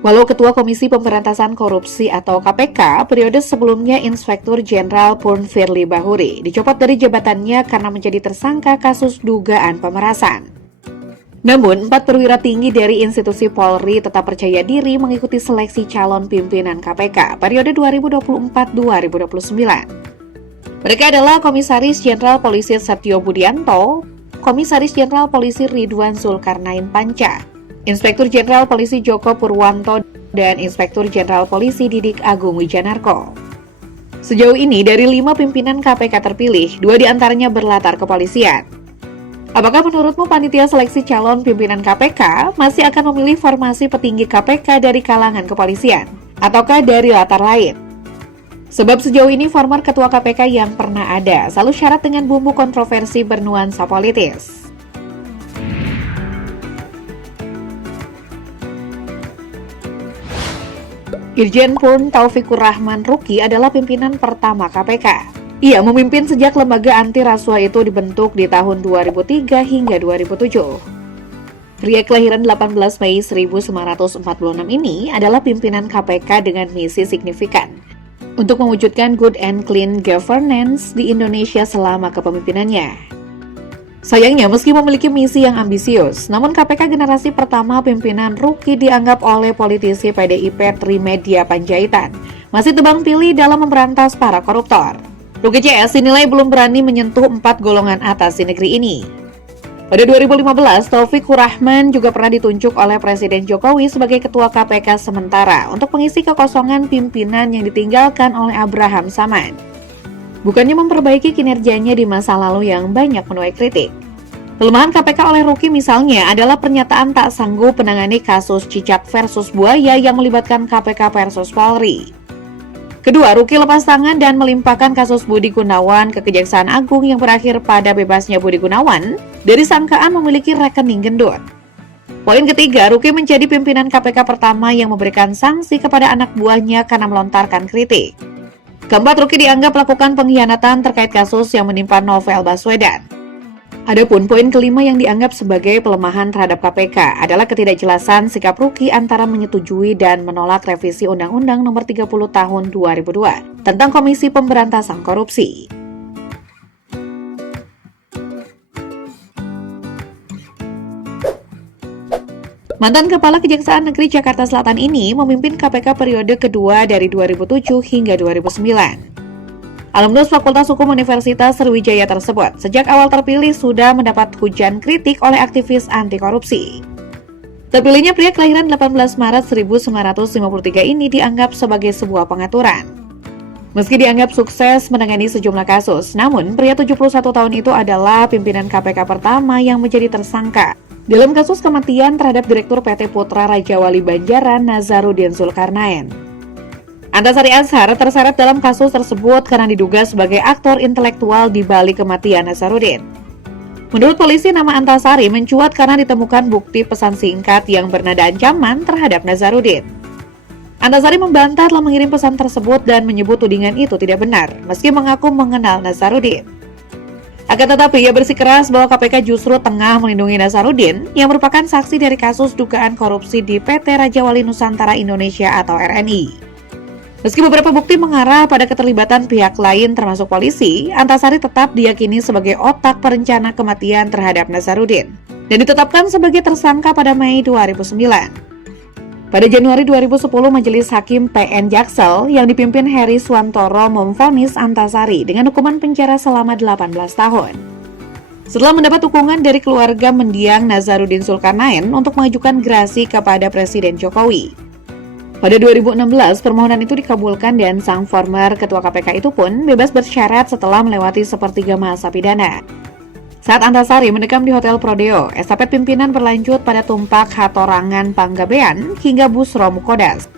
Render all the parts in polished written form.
Walau Ketua Komisi Pemberantasan Korupsi atau KPK periode sebelumnya Inspektur Jenderal Purn Firly Bahuri dicopot dari jabatannya karena menjadi tersangka kasus dugaan pemerasan. Namun, 4 perwira tinggi dari institusi Polri tetap percaya diri mengikuti seleksi calon pimpinan KPK periode 2024-2029. Mereka adalah Komisaris Jenderal Polisi Setio Budianto, Komisaris Jenderal Polisi Ridwan Zulkarnain Panca, Inspektur Jenderal Polisi Joko Purwanto, dan Inspektur Jenderal Polisi Didik Agung Wijanarko. Sejauh ini, dari 5 pimpinan KPK terpilih, 2 diantaranya berlatar kepolisian. Apakah menurutmu panitia seleksi calon pimpinan KPK masih akan memilih formasi petinggi KPK dari kalangan kepolisian, ataukah dari latar lain? Sebab sejauh ini format Ketua KPK yang pernah ada selalu syarat dengan bumbu kontroversi bernuansa politis. Irjen Purn Taufikur Rahman Ruki adalah pimpinan pertama KPK. Ia memimpin sejak lembaga anti rasuah itu dibentuk di tahun 2003 hingga 2007. Pria kelahiran 18 Mei 1946 ini adalah pimpinan KPK dengan misi signifikan untuk mewujudkan good and clean governance di Indonesia selama kepemimpinannya. Sayangnya, meski memiliki misi yang ambisius, namun KPK generasi pertama pimpinan Ruki dianggap oleh politisi PDIP Trimedia Panjaitan masih tebang pilih dalam memberantas para koruptor. Ruki CS dinilai belum berani menyentuh 4 golongan atas di negeri ini. Pada 2015, Taufikur Rahman juga pernah ditunjuk oleh Presiden Jokowi sebagai Ketua KPK sementara untuk mengisi kekosongan pimpinan yang ditinggalkan oleh Abraham Samad. Bukannya memperbaiki kinerjanya di masa lalu yang banyak menuai kritik. Kelemahan KPK oleh Ruki misalnya adalah pernyataan tak sanggup menangani kasus cicak versus buaya yang melibatkan KPK versus Polri. Kedua, Ruki lepas tangan dan melimpahkan kasus Budi Gunawan ke Kejaksaan Agung yang berakhir pada bebasnya Budi Gunawan dari sangkaan memiliki rekening gendut. Poin ketiga, Ruki menjadi pimpinan KPK pertama yang memberikan sanksi kepada anak buahnya karena melontarkan kritik. Keempat, Ruki dianggap melakukan pengkhianatan terkait kasus yang menimpa Novel Baswedan. Adapun poin kelima yang dianggap sebagai pelemahan terhadap KPK adalah ketidakjelasan sikap Ruki antara menyetujui dan menolak revisi Undang-Undang Nomor 30 Tahun 2002 tentang Komisi Pemberantasan Korupsi. Mantan Kepala Kejaksaan Negeri Jakarta Selatan ini memimpin KPK periode kedua dari 2007 hingga 2009. Alumnus Fakultas Hukum Universitas Sriwijaya tersebut sejak awal terpilih sudah mendapat hujan kritik oleh aktivis anti korupsi. Terpilihnya pria kelahiran 18 Maret 1953 ini dianggap sebagai sebuah pengaturan. Meski dianggap sukses menangani sejumlah kasus, namun pria 71 tahun itu adalah pimpinan KPK pertama yang menjadi tersangka dalam kasus kematian terhadap Direktur PT Putra Raja Wali Banjaran Nazarudin Zulkarnain. Antasari Azhar terseret dalam kasus tersebut karena diduga sebagai aktor intelektual di balik kematian Nazarudin. Menurut polisi, nama Antasari mencuat karena ditemukan bukti pesan singkat yang bernada ancaman terhadap Nazarudin. Antasari membantah telah mengirim pesan tersebut dan menyebut tudingan itu tidak benar, meski mengaku mengenal Nazarudin. Akan tetapi, ia bersikeras bahwa KPK justru tengah melindungi Nazarudin yang merupakan saksi dari kasus dugaan korupsi di PT Raja Wali Nusantara Indonesia atau RNI. Meski beberapa bukti mengarah pada keterlibatan pihak lain termasuk polisi, Antasari tetap diyakini sebagai otak perencana kematian terhadap Nazarudin dan ditetapkan sebagai tersangka pada Mei 2009. Pada Januari 2010, Majelis Hakim PN Jaksel yang dipimpin Heri Swantoro memvonis Antasari dengan hukuman penjara selama 18 tahun. Setelah mendapat dukungan dari keluarga mendiang Nazarudin Zulkarnain untuk mengajukan gerasi kepada Presiden Jokowi. Pada 2016, permohonan itu dikabulkan dan sang former Ketua KPK itu pun bebas bersyarat setelah melewati sepertiga masa pidana. Saat Antasari mendekam di Hotel Prodeo, estafet pimpinan berlanjut pada tumpak Hatorangan Panggabean hingga Busro Mukodas.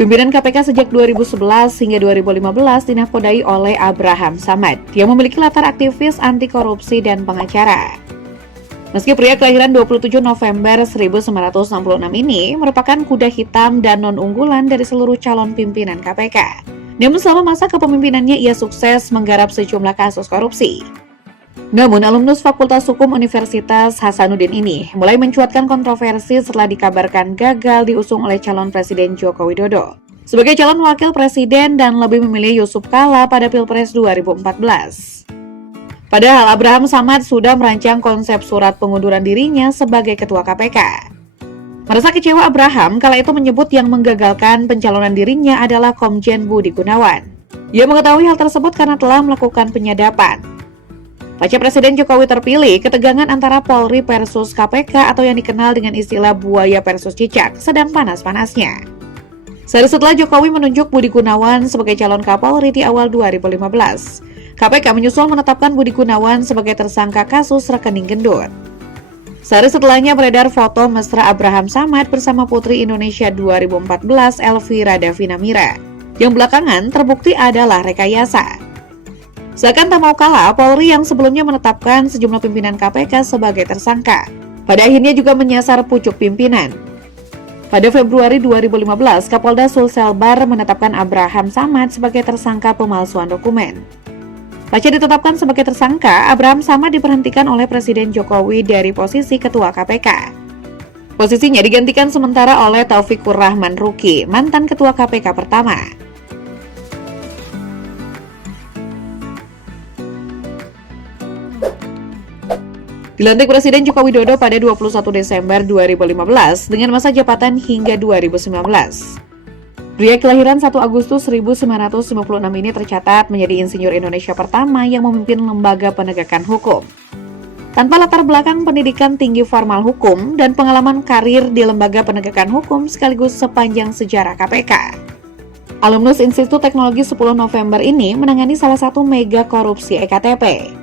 Pimpinan KPK sejak 2011 hingga 2015 dinahkodai oleh Abraham Samad yang memiliki latar aktivis anti korupsi dan pengacara. Meski pria kelahiran 27 November 1966 ini merupakan kuda hitam dan non-unggulan dari seluruh calon pimpinan KPK, namun selama masa kepemimpinannya ia sukses menggarap sejumlah kasus korupsi. Namun, alumnus Fakultas Hukum Universitas Hasanuddin ini mulai mencuatkan kontroversi setelah dikabarkan gagal diusung oleh calon Presiden Joko Widodo sebagai calon wakil presiden dan lebih memilih Yusuf Kala pada Pilpres 2014. Padahal Abraham Samad sudah merancang konsep surat pengunduran dirinya sebagai Ketua KPK. Merasa kecewa, Abraham kala itu menyebut yang menggagalkan pencalonan dirinya adalah Komjen Budi Gunawan. Ia mengetahui hal tersebut karena telah melakukan penyadapan. Pasca Presiden Jokowi terpilih, ketegangan antara Polri versus KPK atau yang dikenal dengan istilah buaya versus cicak sedang panas-panasnya. Sehari setelah Jokowi menunjuk Budi Gunawan sebagai calon Kapolri di awal 2015, KPK menyusul menetapkan Budi Gunawan sebagai tersangka kasus rekening gendut. Sehari setelahnya beredar foto mesra Abraham Samad bersama Putri Indonesia 2014 Elvira Davina Mira, yang belakangan terbukti adalah rekayasa. Seakan tak mau kalah, Polri yang sebelumnya menetapkan sejumlah pimpinan KPK sebagai tersangka, pada akhirnya juga menyasar pucuk pimpinan. Pada Februari 2015, Kapolda Sulsel Bar menetapkan Abraham Samad sebagai tersangka pemalsuan dokumen. Pasca ditetapkan sebagai tersangka, Abraham Samad diberhentikan oleh Presiden Jokowi dari posisi Ketua KPK. Posisinya digantikan sementara oleh Taufikur Rahman Ruki, mantan Ketua KPK pertama. Dilantik Presiden Joko Widodo pada 21 Desember 2015 dengan masa jabatan hingga 2019. Pria kelahiran 1 Agustus 1956 ini tercatat menjadi insinyur Indonesia pertama yang memimpin lembaga penegakan hukum. Tanpa latar belakang pendidikan tinggi formal hukum dan pengalaman karir di lembaga penegakan hukum sekaligus sepanjang sejarah KPK. Alumnus Institut Teknologi 10 November ini menangani salah satu mega korupsi EKTP.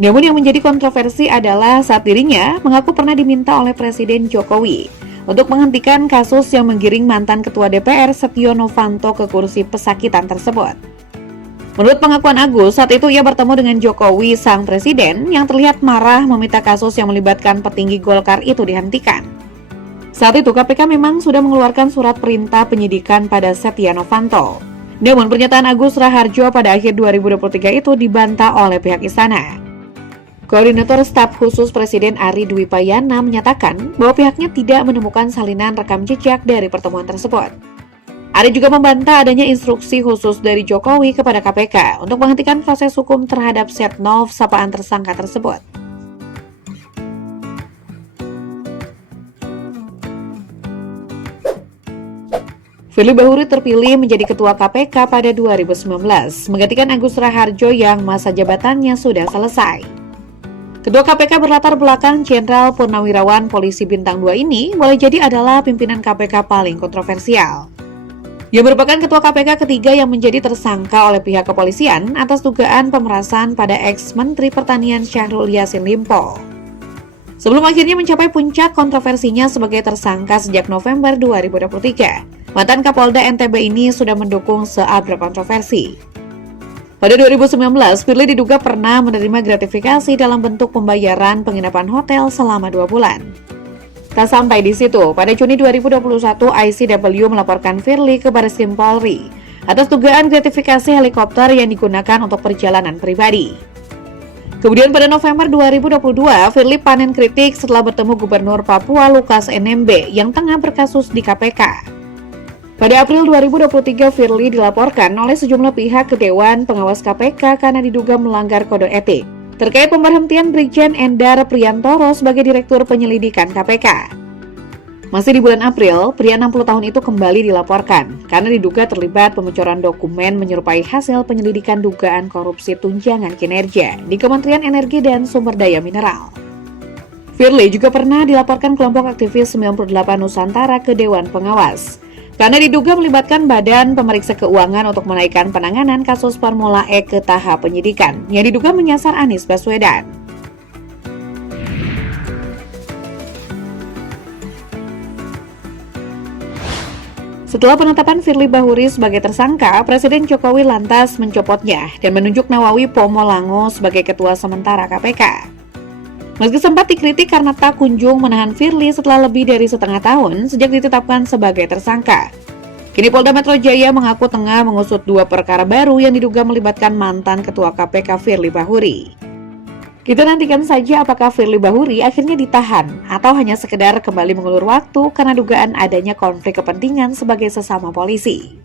Namun yang menjadi kontroversi adalah saat dirinya mengaku pernah diminta oleh Presiden Jokowi untuk menghentikan kasus yang menggiring mantan Ketua DPR Setio Novanto ke kursi pesakitan tersebut. Menurut pengakuan Agus, saat itu ia bertemu dengan Jokowi sang presiden yang terlihat marah meminta kasus yang melibatkan petinggi Golkar itu dihentikan. Saat itu KPK memang sudah mengeluarkan surat perintah penyidikan pada Setio Novanto. Namun pernyataan Agus Raharjo pada akhir 2023 itu dibantah oleh pihak istana. Koordinator Staf Khusus Presiden Ari Dwi Payana menyatakan bahwa pihaknya tidak menemukan salinan rekam jejak dari pertemuan tersebut. Ari juga membantah adanya instruksi khusus dari Jokowi kepada KPK untuk menghentikan proses hukum terhadap Setnov sapaan tersangka tersebut. Firly Bahuri terpilih menjadi Ketua KPK pada 2019, menggantikan Agus Raharjo yang masa jabatannya sudah selesai. Ketua KPK berlatar belakang Jenderal Purnawirawan Polisi Bintang 2 ini boleh jadi adalah pimpinan KPK paling kontroversial. Ia merupakan Ketua KPK ketiga yang menjadi tersangka oleh pihak kepolisian atas dugaan pemerasan pada ex-Menteri Pertanian Syahrul Yassin Limpo. Sebelum akhirnya mencapai puncak kontroversinya sebagai tersangka sejak November 2023, mantan Kapolda NTB ini sudah mendukung seabra kontroversi. Pada 2019, Firly diduga pernah menerima gratifikasi dalam bentuk pembayaran penginapan hotel selama 2 bulan. Tak sampai di situ, pada Juni 2021, ICW melaporkan Firly ke Barreskrim Polri atas dugaan gratifikasi helikopter yang digunakan untuk perjalanan pribadi. Kemudian pada November 2022, Firly panen kritik setelah bertemu Gubernur Papua Lukas NMB yang tengah berkasus di KPK. Pada April 2023, Firly dilaporkan oleh sejumlah pihak ke Dewan Pengawas KPK karena diduga melanggar kode etik terkait pemberhentian Brigjen Endar Priantoro sebagai Direktur Penyelidikan KPK. Masih di bulan April, pria 60 tahun itu kembali dilaporkan karena diduga terlibat pembocoran dokumen menyerupai hasil penyelidikan dugaan korupsi tunjangan kinerja di Kementerian Energi dan Sumber Daya Mineral. Firly juga pernah dilaporkan kelompok aktivis 98 Nusantara ke Dewan Pengawas karena diduga melibatkan Badan Pemeriksa Keuangan untuk menaikkan penanganan kasus Formula E ke tahap penyidikan yang diduga menyasar Anies Baswedan. Setelah penetapan Firly Bahuri sebagai tersangka, Presiden Jokowi lantas mencopotnya dan menunjuk Nawawi Pomolango sebagai Ketua Sementara KPK. Meski sempat dikritik karena tak kunjung menahan Firly setelah lebih dari setengah tahun sejak ditetapkan sebagai tersangka. Kini Polda Metro Jaya mengaku tengah mengusut 2 perkara baru yang diduga melibatkan mantan Ketua KPK Firly Bahuri. Kita nantikan saja apakah Firly Bahuri akhirnya ditahan atau hanya sekedar kembali mengulur waktu karena dugaan adanya konflik kepentingan sebagai sesama polisi.